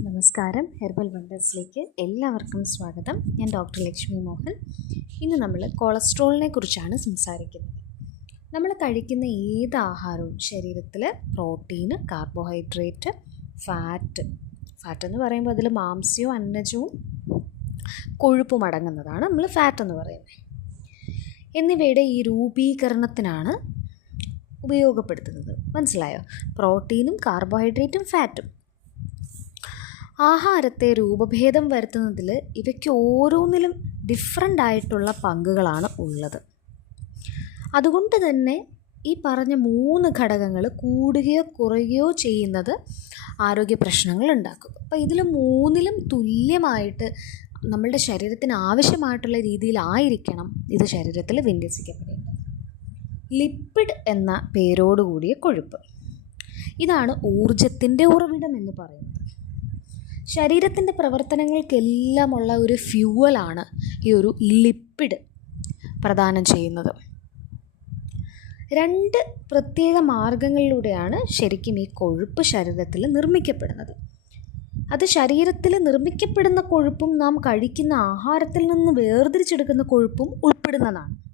നമസ്കാരം. ഹെർബൽ വണ്ടേഴ്സിലേക്ക് എല്ലാവർക്കും സ്വാഗതം. ഞാൻ ഡോക്ടർ ലക്ഷ്മി മോഹൻ. ഇന്ന് നമ്മൾ കൊളസ്ട്രോളിനെ കുറിച്ചാണ് സംസാരിക്കുന്നത്. നമ്മൾ കഴിക്കുന്ന ഏത് ആഹാരവും ശരീരത്തിൽ പ്രോട്ടീന് കാർബോഹൈഡ്രേറ്റ് ഫാറ്റ് ഫാറ്റ് എന്ന് പറയുമ്പോൾ അതിൽ മാംസ്യവും അന്നജവും കൊഴുപ്പും അടങ്ങുന്നതാണ് നമ്മൾ ഫാറ്റ് എന്ന് പറയുന്നത്. എന്നിവയുടെ ഈ രൂപീകരണത്തിനാണ് ഉപയോഗപ്പെടുത്തുന്നത്. മനസ്സിലായോ? പ്രോട്ടീനും കാർബോഹൈഡ്രേറ്റും ഫാറ്റും ആഹാരത്തെ രൂപഭേദം വരുത്തുന്നതിൽ ഇവയ്ക്ക് ഓരോന്നിലും ഡിഫറന്റ് ആയിട്ടുള്ള പങ്കുകളാണ് ഉള്ളത്. അതുകൊണ്ട് തന്നെ ഈ പറഞ്ഞ മൂന്ന് ഘടകങ്ങൾ കൂടുകയോ കുറയുകയോ ചെയ്യുന്നത് ആരോഗ്യ പ്രശ്നങ്ങൾ ഉണ്ടാക്കും. അപ്പോൾ ഇതിൽ മൂന്നിലും തുല്യമായിട്ട് നമ്മളുടെ ശരീരത്തിന് ആവശ്യമായിട്ടുള്ള രീതിയിലായിരിക്കണം ഇത് ശരീരത്തിൽ വിന്യസിക്കപ്പെടേണ്ടത്. ലിപ്പിഡ് എന്ന പേരോടുകൂടിയ കൊഴുപ്പ്. ഇതാണ് ഊർജത്തിന്റെ ഉറവിടം എന്ന് പറയുന്നത്. ശരീരത്തിന്റെ പ്രവർത്തനങ്ങൾക്കെല്ലാമുള്ള ഒരു ഫ്യൂവലാണ് ഈ ഒരു ലിപ്പിഡ് പ്രദാനം ചെയ്യുന്നത്. രണ്ട് പ്രത്യേക മാർഗങ്ങളിലൂടെയാണ് ശരിക്കും ഈ കൊഴുപ്പ് ശരീരത്തിൽ നിർമ്മിക്കപ്പെടുന്നത്. അത് ശരീരത്തിൽ നിർമ്മിക്കപ്പെടുന്ന കൊഴുപ്പും നാം കഴിക്കുന്ന ആഹാരത്തിൽ നിന്ന് വേർതിരിച്ചെടുക്കുന്ന കൊഴുപ്പും ഉൾപ്പെടുന്നതാണ്.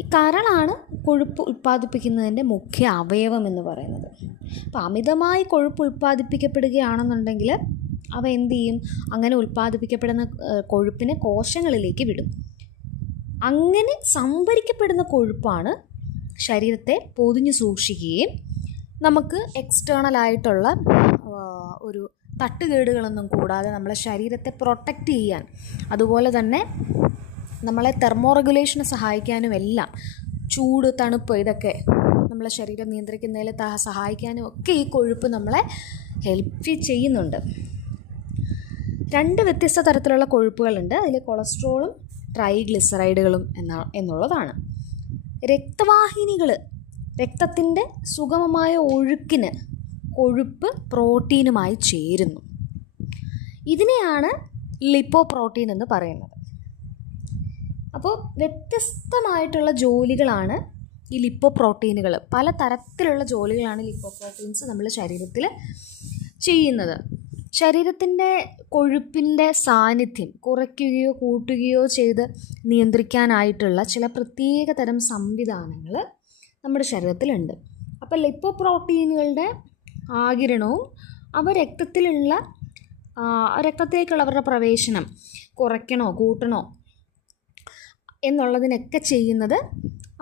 ഈ കരളാണ് കൊഴുപ്പ് ഉൽപ്പാദിപ്പിക്കുന്നതിന്റെ മുഖ്യ അവയവം എന്ന് പറയുന്നത്. അപ്പോൾ അമിതമായി കൊഴുപ്പ് ഉൽപ്പാദിപ്പിക്കപ്പെടുകയാണെന്നുണ്ടെങ്കിൽ അവ എന്ത് ചെയ്യും? അങ്ങനെ ഉൽപ്പാദിപ്പിക്കപ്പെടുന്ന കൊഴുപ്പിനെ കോശങ്ങളിലേക്ക് വിടും. അങ്ങനെ സംഭരിക്കപ്പെടുന്ന കൊഴുപ്പാണ് ശരീരത്തെ പൊതിഞ്ഞു സൂക്ഷിക്കുകയും നമുക്ക് എക്സ്റ്റേണൽ ആയിട്ടുള്ള ഒരു തട്ടുകേടുകളൊന്നും കൂടാതെ നമ്മളെ ശരീരത്തെ പ്രൊട്ടക്റ്റ് ചെയ്യാൻ. അതുപോലെ തന്നെ നമ്മളെ തെർമോ റെഗുലേഷന് സഹായിക്കാനും എല്ലാം ചൂട് തണുപ്പ് ഇതൊക്കെ നമ്മളെ ശരീരം നിയന്ത്രിക്കുന്നതിൽ സഹായിക്കാനും ഒക്കെ ഈ കൊഴുപ്പ് നമ്മളെ ഹെൽപ്പ് ചെയ്യുന്നുണ്ട്. രണ്ട് വ്യത്യസ്ത തരത്തിലുള്ള കൊഴുപ്പുകളുണ്ട്. അതിൽ കൊളസ്ട്രോളും ട്രൈഗ്ലിസറൈഡുകളും എന്ന എന്നുള്ളതാണ്. രക്തവാഹിനികൾ രക്തത്തിന്റെ സുഗമമായ ഒഴുക്കിന് കൊഴുപ്പ് പ്രോട്ടീനുമായി ചേരുന്നു. ഇതിനെയാണ് ലിപ്പോ പ്രോട്ടീൻ എന്ന് പറയുന്നത്. അപ്പോൾ വ്യത്യസ്തമായിട്ടുള്ള ജോലികളാണ് ഈ ലിപ്പോ പ്രോട്ടീനുകൾ പല തരത്തിലുള്ള ജോലികളാണ് ലിപ്പോ പ്രോട്ടീൻസ് നമ്മുടെ ശരീരത്തിൽ ചെയ്യുന്നത്. ശരീരത്തിന്റെ കൊഴുപ്പിന്റെ സാന്നിധ്യം കുറയ്ക്കുകയോ കൂട്ടുകയോ ചെയ്ത് നിയന്ത്രിക്കാനായിട്ടുള്ള ചില പ്രത്യേക തരം സംവിധാനങ്ങൾ നമ്മുടെ ശരീരത്തിലുണ്ട്. അപ്പോൾ ലിപ്പോ പ്രോട്ടീനുകളുടെ ആകിരണവും അവ രക്തത്തിലുള്ള രക്തത്തിലേക്കുള്ള അവരുടെ പ്രവേശനം കുറയ്ക്കണോ കൂട്ടണോ എന്നുള്ളതിനൊക്കെ ചെയ്യുന്നത്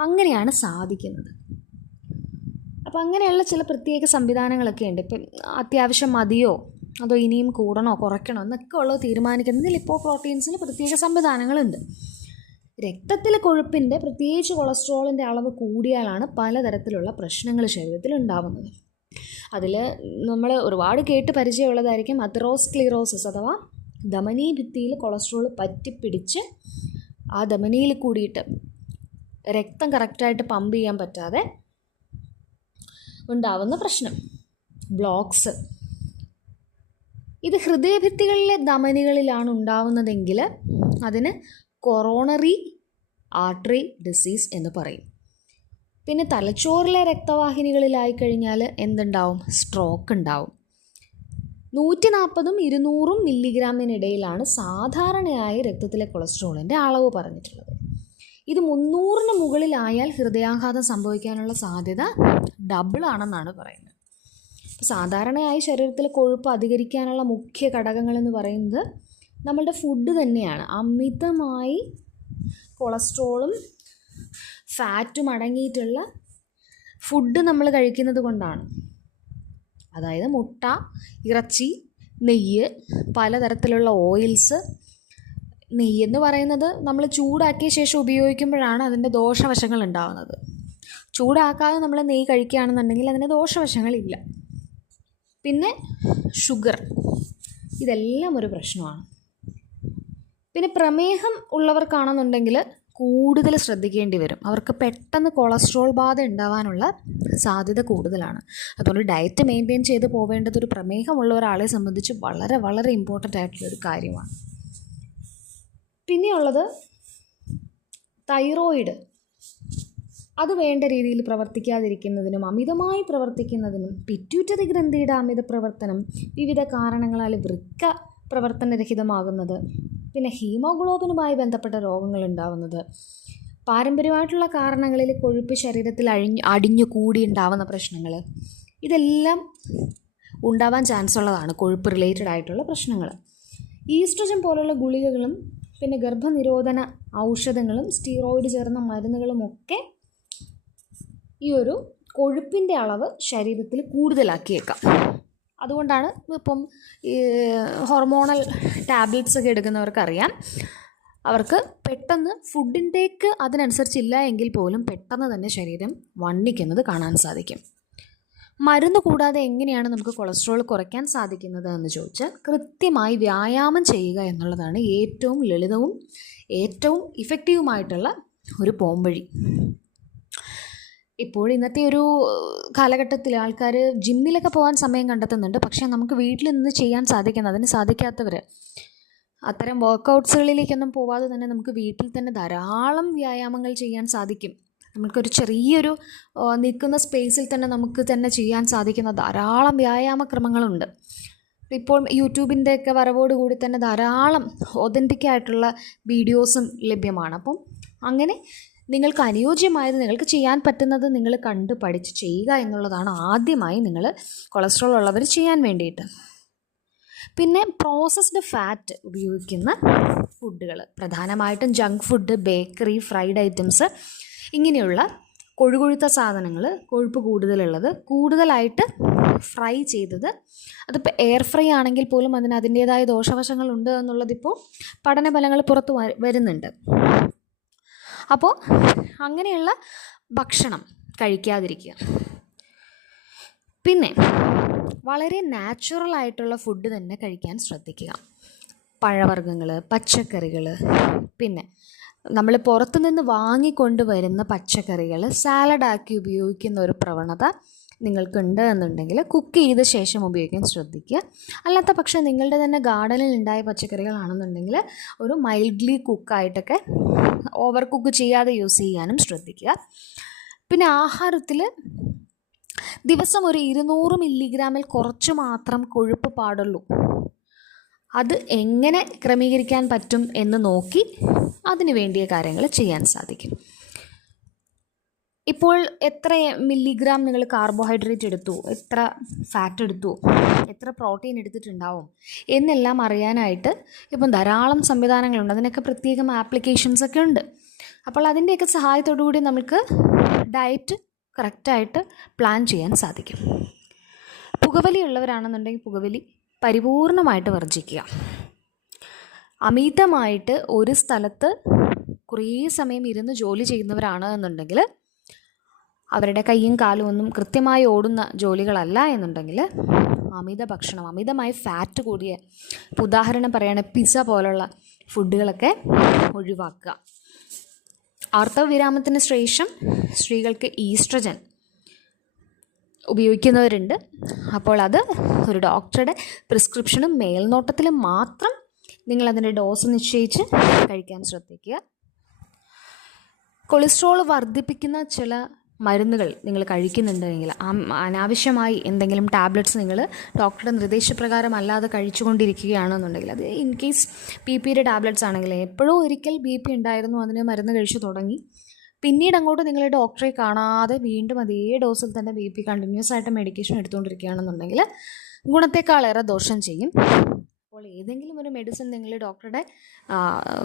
അങ്ങനെയാണ് സാധിക്കുന്നത്. അപ്പോൾ അങ്ങനെയുള്ള ചില പ്രത്യേക സംവിധാനങ്ങളൊക്കെ ഉണ്ട്. ഇപ്പം അത്യാവശ്യം മതിയോ? അതോ ഇനിയും കൂടണോ? കുറയ്ക്കണോ? എന്നൊക്കെ ഉള്ളത് തീരുമാനിക്കുന്നതിൽ ഇപ്പോൾ പ്രോട്ടീൻസിന് പ്രത്യേക സംവിധാനങ്ങളുണ്ട്. രക്തത്തിലെ കൊഴുപ്പിന്റെ പ്രത്യേകിച്ച് കൊളസ്ട്രോളിന്റെ അളവ് കൂടിയാലാണ് പലതരത്തിലുള്ള പ്രശ്നങ്ങൾ ശരീരത്തിൽ ഉണ്ടാവുന്നത്. അതിൽ നമ്മൾ ഒരുപാട് കേട്ട് പരിചയമുള്ളതായിരിക്കും അത്രോസ്ക്ലീറോസിസ് അഥവാ ധമനീ ഭിത്തിയിൽ കൊളസ്ട്രോൾ പറ്റിപ്പിടിച്ച് ആ ധമനിയിൽ കൂടിയിട്ട് രക്തം കറക്റ്റായിട്ട് പമ്പ് ചെയ്യാൻ പറ്റാതെ ഉണ്ടാവുന്ന പ്രശ്നം. ബ്ലോക്സ്. ഇത് ഹൃദയഭിത്തികളിലെ ധമനികളിലാണ് ഉണ്ടാവുന്നതെങ്കിൽ അതിന് കൊറോണറി ആർട്ടറി ഡിസീസ് എന്ന് പറയും. പിന്നെ തലച്ചോറിലെ രക്തവാഹിനികളിലായി കഴിഞ്ഞാൽ എന്തുണ്ടാവും? സ്ട്രോക്ക് ഉണ്ടാവും. നൂറ്റി നാൽപ്പതും ഇരുന്നൂറും മില്ലിഗ്രാമിനിടയിലാണ് സാധാരണയായി രക്തത്തിലെ കൊളസ്ട്രോളിന്റെ അളവ് പറഞ്ഞിട്ടുള്ളത്. ഇത് മുന്നൂറിന് മുകളിലായാൽ ഹൃദയാഘാതം സംഭവിക്കാനുള്ള സാധ്യത ഡബിളാണെന്നാണ് പറയുന്നത്. സാധാരണയായി ശരീരത്തിലെ കൊഴുപ്പ് അധികരിക്കാനുള്ള മുഖ്യ ഘടകങ്ങളെന്ന് പറയുന്നത് നമ്മളുടെ ഫുഡ് തന്നെയാണ്. അമിതമായി കൊളസ്ട്രോളും ഫാറ്റും അടങ്ങിയിട്ടുള്ള ഫുഡ് നമ്മൾ കഴിക്കുന്നത് കൊണ്ടാണ്. അതായത് മുട്ട ഇറച്ചി നെയ്യ് പലതരത്തിലുള്ള ഓയിൽസ്. നെയ്യ് എന്ന് പറയുന്നത് നമ്മൾ ചൂടാക്കിയ ശേഷം ഉപയോഗിക്കുമ്പോഴാണ് അതിന്റെ ദോഷവശങ്ങൾ ഉണ്ടാകുന്നത് ചൂടാക്കാതെ നമ്മൾ നെയ്യ് കഴിക്കുകയാണെന്നുണ്ടെങ്കിൽ അതിന് ദോഷവശങ്ങളില്ല. പിന്നെ ഷുഗർ. ഇതെല്ലാം ഒരു പ്രശ്നമാണ്. പിന്നെ പ്രമേഹം ഉള്ളവർക്കാണെന്നുണ്ടെങ്കിൽ കൂടുതൽ ശ്രദ്ധിക്കേണ്ടി വരും. അവർക്ക് പെട്ടെന്ന് കൊളസ്ട്രോൾ ബാധ ഉണ്ടാവാനുള്ള സാധ്യത കൂടുതലാണ്. അതുകൊണ്ട് ഡയറ്റ് മെയിന്റെയിൻ ചെയ്ത് പോവേണ്ടത് ഒരു പ്രമേഹമുള്ള ഒരാളെ സംബന്ധിച്ച് വളരെ വളരെ ഇമ്പോർട്ടന്റ് ആയിട്ടുള്ളൊരു കാര്യമാണ്. പിന്നെയുള്ളത് തൈറോയിഡ്. അത് വേണ്ട രീതിയിൽ പ്രവർത്തിക്കാതിരിക്കുന്നതിനും അമിതമായി പ്രവർത്തിക്കുന്നതിനും പിറ്റ്യൂട്ടറി ഗ്രന്ഥിയുടെ അമിത പ്രവർത്തനം വിവിധ കാരണങ്ങളാൽ വൃക്ക പ്രവർത്തനരഹിതമാകുന്നത് പിന്നെ ഹീമോഗ്ലോബിനുമായി ബന്ധപ്പെട്ട രോഗങ്ങൾ ഉണ്ടാവുന്നത് പാരമ്പര്യമായിട്ടുള്ള കാരണങ്ങളിൽ കൊഴുപ്പ് ശരീരത്തിൽ അഴിഞ്ഞ് അടിഞ്ഞു കൂടി ഉണ്ടാവുന്ന പ്രശ്നങ്ങൾ. ഇതെല്ലാം ഉണ്ടാവാൻ ചാൻസ് ഉള്ളതാണ് കൊഴുപ്പ് റിലേറ്റഡ് ആയിട്ടുള്ള പ്രശ്നങ്ങൾ. ഈസ്ട്രജൻ പോലുള്ള ഗുളികകളും പിന്നെ ഗർഭനിരോധന ഔഷധങ്ങളും സ്റ്റീറോയിഡ് ചേർന്ന മരുന്നുകളും ഒക്കെ ഈ ഒരു കൊഴുപ്പിന്റെ അളവ് ശരീരത്തിൽ കൂടുതലാക്കിയേക്കാം. അതുകൊണ്ടാണ് ഇപ്പം ഹോർമോണൽ ടാബ്ലറ്റ്സ് ഒക്കെ എടുക്കുന്നവർക്കറിയാം. അവർക്ക് പെട്ടെന്ന് ഫുഡ് ഇൻടേക്ക് അതിനനുസരിച്ചില്ല എങ്കിൽ പോലും പെട്ടെന്ന് തന്നെ ശരീരം വണ്ണിക്കുന്നത് കാണാൻ സാധിക്കും. മരുന്ന് കൂടാതെ എങ്ങനെയാണ് നമുക്ക് കൊളസ്ട്രോൾ കുറയ്ക്കാൻ സാധിക്കുന്നത് എന്ന് ചോദിച്ചാൽ കൃത്യമായി വ്യായാമം ചെയ്യുക എന്നുള്ളതാണ് ഏറ്റവും ലളിതവും ഏറ്റവും ഇഫക്റ്റീവുമായിട്ടുള്ള ഒരു പോംവഴി. ഇപ്പോൾ ഇന്നത്തെ ഒരു കാലഘട്ടത്തിൽ ആൾക്കാർ ജിമ്മിലൊക്കെ പോകാൻ സമയം കണ്ടെത്തുന്നുണ്ട്. പക്ഷേ നമുക്ക് വീട്ടിൽ നിന്ന് ചെയ്യാൻ സാധിക്കുന്ന. അതിന് സാധിക്കാത്തവർ അത്തരം വർക്കൗട്ട്സുകളിലേക്കൊന്നും പോവാതെ തന്നെ നമുക്ക് വീട്ടിൽ തന്നെ ധാരാളം വ്യായാമങ്ങൾ ചെയ്യാൻ സാധിക്കും. നമുക്കൊരു ചെറിയൊരു നിൽക്കുന്ന സ്പേസിൽ തന്നെ നമുക്ക് തന്നെ ചെയ്യാൻ സാധിക്കുന്ന ധാരാളം വ്യായാമക്രമങ്ങളുണ്ട് ഇപ്പോൾ യൂട്യൂബിന്റെ ഒക്കെ വരവോടുകൂടി തന്നെ ധാരാളം ഒതന്റിക് ആയിട്ടുള്ള വീഡിയോസും ലഭ്യമാണ്. അപ്പം അങ്ങനെ നിങ്ങൾക്ക് അനുയോജ്യമായത് നിങ്ങൾക്ക് ചെയ്യാൻ പറ്റുന്നത് നിങ്ങൾ കണ്ട് പഠിച്ച് ചെയ്യുക എന്നുള്ളതാണ് ആദ്യമായി നിങ്ങൾ കൊളസ്ട്രോൾ ഉള്ളവർ ചെയ്യാൻ വേണ്ടിയിട്ട്. പിന്നെ പ്രോസസ്ഡ് ഫാറ്റ് ഉപയോഗിക്കുന്ന ഫുഡുകൾ പ്രധാനമായിട്ടും junk food bakery fried items ഇങ്ങനെയുള്ള കൊഴുകൊഴുത്ത സാധനങ്ങൾ കൊഴുപ്പ് കൂടുതലുള്ളത്. കൂടുതലായിട്ട് ഫ്രൈ ചെയ്തത് അതിപ്പോൾ എയർ ഫ്രൈ ആണെങ്കിൽ പോലും അതിന് അതിന്റേതായ ദോഷവശങ്ങളുണ്ട് എന്നുള്ളതിപ്പോൾ പഠനഫലങ്ങൾ പുറത്ത് വരുന്നുണ്ട്. അപ്പോൾ അങ്ങനെയുള്ള ഭക്ഷണം കഴിക്കാതിരിക്കുക. പിന്നെ വളരെ നാച്ചുറൽ ആയിട്ടുള്ള ഫുഡ് തന്നെ കഴിക്കാൻ ശ്രദ്ധിക്കുക. പഴവർഗങ്ങൾ പച്ചക്കറികൾ പിന്നെ നമ്മൾ പുറത്തുനിന്ന് വാങ്ങിക്കൊണ്ട് വരുന്ന പച്ചക്കറികൾ സാലഡാക്കി ഉപയോഗിക്കുന്ന ഒരു പ്രവണത നിങ്ങൾക്കുണ്ട് എന്നുണ്ടെങ്കിൽ കുക്ക് ചെയ്ത ശേഷം ഉപയോഗിക്കാൻ ശ്രദ്ധിക്കുക. അല്ലാത്ത പക്ഷേ നിങ്ങളുടെ തന്നെ ഗാർഡനിൽ ഉണ്ടായ പച്ചക്കറികളാണെന്നുണ്ടെങ്കിൽ ഒരു മൈൽഡ്ലി കുക്കായിട്ടൊക്കെ ഓവർ കുക്ക് ചെയ്യാതെ യൂസ് ചെയ്യാനും ശ്രദ്ധിക്കുക. പിന്നെ ആഹാരത്തിൽ ദിവസം ഒരു ഇരുന്നൂറ് മില്ലിഗ്രാമിൽ കുറച്ച് മാത്രം കൊഴുപ്പ് പാടുള്ളൂ. അത് എങ്ങനെ ക്രമീകരിക്കാൻ പറ്റും എന്ന് നോക്കി അതിനു വേണ്ടിയ കാര്യങ്ങൾ ചെയ്യാൻ സാധിക്കും. ഇപ്പോൾ എത്ര മില്ലിഗ്രാം നിങ്ങൾ കാർബോഹൈഡ്രേറ്റ് എടുത്തു? എത്ര ഫാറ്റ് എടുത്തു? എത്ര പ്രോട്ടീൻ എടുത്തിട്ടുണ്ടാവും? എന്നെല്ലാം അറിയാനായിട്ട് ഇപ്പം ധാരാളം സംവിധാനങ്ങളുണ്ട്. അതിനൊക്കെ പ്രത്യേകം ആപ്ലിക്കേഷൻസ് ഒക്കെ ഉണ്ട്. അപ്പോൾ അതിന്റെയൊക്കെ സഹായത്തോടു കൂടി നമുക്ക് ഡയറ്റ് കറക്റ്റായിട്ട് പ്ലാൻ ചെയ്യാൻ സാധിക്കും. പുകവലി ഉള്ളവരാണെന്നുണ്ടെങ്കിൽ പുകവലി പരിപൂർണമായിട്ട് വർജിക്കുക അമിതമായിട്ട് ഒരു സ്ഥലത്ത് കുറേ സമയം ഇരുന്ന് ജോലി ചെയ്യുന്നവരാണ് എന്നുണ്ടെങ്കിൽ അവരുടെ കൈയും കാലും ഒന്നും കൃത്യമായി ഓടുന്ന ജോലികളല്ല എന്നുണ്ടെങ്കിൽ അമിത ഭക്ഷണം അമിതമായി ഫാറ്റ് കൂടിയ ഉദാഹരണം പറയുകയാണെങ്കിൽ പിസ്സ പോലുള്ള ഫുഡുകളൊക്കെ ഒഴിവാക്കുക. ആർത്തവവിരാമത്തിന് ശേഷം സ്ത്രീകൾക്ക് ഈസ്ട്രജൻ ഉപയോഗിക്കുന്നവരുണ്ട്. അപ്പോൾ അത് ഒരു ഡോക്ടറുടെ പ്രിസ്ക്രിപ്ഷനും മേൽനോട്ടത്തിലും മാത്രം നിങ്ങൾ അതിന്റെ ഡോസ് നിശ്ചയിച്ച് കഴിക്കാൻ ശ്രദ്ധിക്കുക. കൊളസ്ട്രോൾ വർദ്ധിപ്പിക്കുന്ന ചില മരുന്നുകൾ നിങ്ങൾ കഴിക്കുന്നുണ്ടെങ്കിൽ അനാവശ്യമായി എന്തെങ്കിലും ടാബ്ലറ്റ്സ് നിങ്ങൾ ഡോക്ടറുടെ നിർദ്ദേശപ്രകാരം അല്ലാതെ കഴിച്ചുകൊണ്ടിരിക്കുകയാണെന്നുണ്ടെങ്കിൽ അത് ഇൻ കേസ് ബി പിയുടെ ടാബ്ലറ്റ്സ് ആണെങ്കിൽ എപ്പോഴും ഒരിക്കൽ ബി പി ഉണ്ടായിരുന്നു അതിന് മരുന്ന് കഴിച്ചു തുടങ്ങി. പിന്നീട് അങ്ങോട്ട് നിങ്ങൾ ഡോക്ടറെ കാണാതെ വീണ്ടും അതേ ഡോസിൽ തന്നെ ബി പി കണ്ടിന്യൂസ് ആയിട്ട് മെഡിക്കേഷൻ എടുത്തുകൊണ്ടിരിക്കുകയാണെന്നുണ്ടെങ്കിൽ ഗുണത്തെക്കാളേറെ ദോഷം ചെയ്യും. അപ്പോൾ ഏതെങ്കിലും ഒരു മെഡിസിൻ നിങ്ങൾ ഡോക്ടറുടെ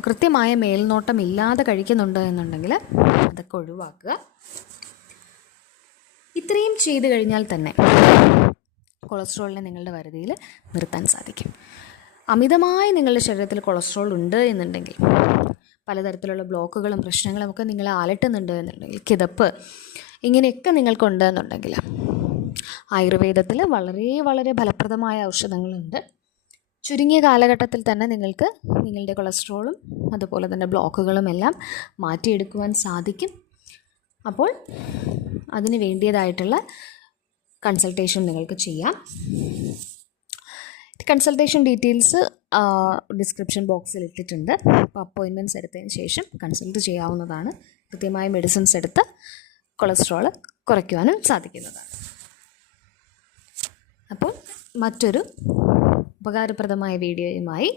കൃത്യമായ മേൽനോട്ടം ഇല്ലാതെ കഴിക്കുന്നുണ്ട് എന്നുണ്ടെങ്കിൽ അതൊക്കെ ഒഴിവാക്കുക. ഇത്രയും ചെയ്തു കഴിഞ്ഞാൽ തന്നെ കൊളസ്ട്രോളിനെ നിങ്ങളുടെ വരുതിയിൽ നിർത്താൻ സാധിക്കും. അമിതമായി നിങ്ങളുടെ ശരീരത്തിൽ കൊളസ്ട്രോൾ ഉണ്ട് എന്നുണ്ടെങ്കിൽ പലതരത്തിലുള്ള ബ്ലോക്കുകളും പ്രശ്നങ്ങളും ഒക്കെ നിങ്ങളെ അലട്ടുന്നുണ്ട് എന്നുണ്ടെങ്കിൽ കിതപ്പ് ഇങ്ങനെയൊക്കെ നിങ്ങൾക്കുണ്ട് എന്നുണ്ടെങ്കിൽ ആയുർവേദത്തിൽ വളരെ വളരെ ഫലപ്രദമായ ഔഷധങ്ങളുണ്ട്. ചുരുങ്ങിയ കാലഘട്ടത്തിൽ തന്നെ നിങ്ങൾക്ക് നിങ്ങളുടെ കൊളസ്ട്രോളും അതുപോലെ തന്നെ ബ്ലോക്കുകളും എല്ലാം മാറ്റിയെടുക്കുവാൻ സാധിക്കും. അപ്പോൾ അതിന് വേണ്ടിയതായിട്ടുള്ള കൺസൾട്ടേഷൻ നിങ്ങൾക്ക് ചെയ്യാം. കൺസൾട്ടേഷൻ ഡീറ്റെയിൽസ് ഡിസ്ക്രിപ്ഷൻ ബോക്സിൽ ഇട്ടിട്ടുണ്ട്. അപ്പോൾ അപ്പോയിൻമെന്റ്സ് എടുത്തതിന് ശേഷം കൺസൾട്ട് ചെയ്യാവുന്നതാണ്. കൃത്യമായ മെഡിസിൻസ് എടുത്ത് കൊളസ്ട്രോൾ കുറയ്ക്കുവാനും സാധിക്കുന്നതാണ്. അപ്പോൾ മറ്റൊരു ഉപകാരപ്രദമായ വീഡിയോയുമായി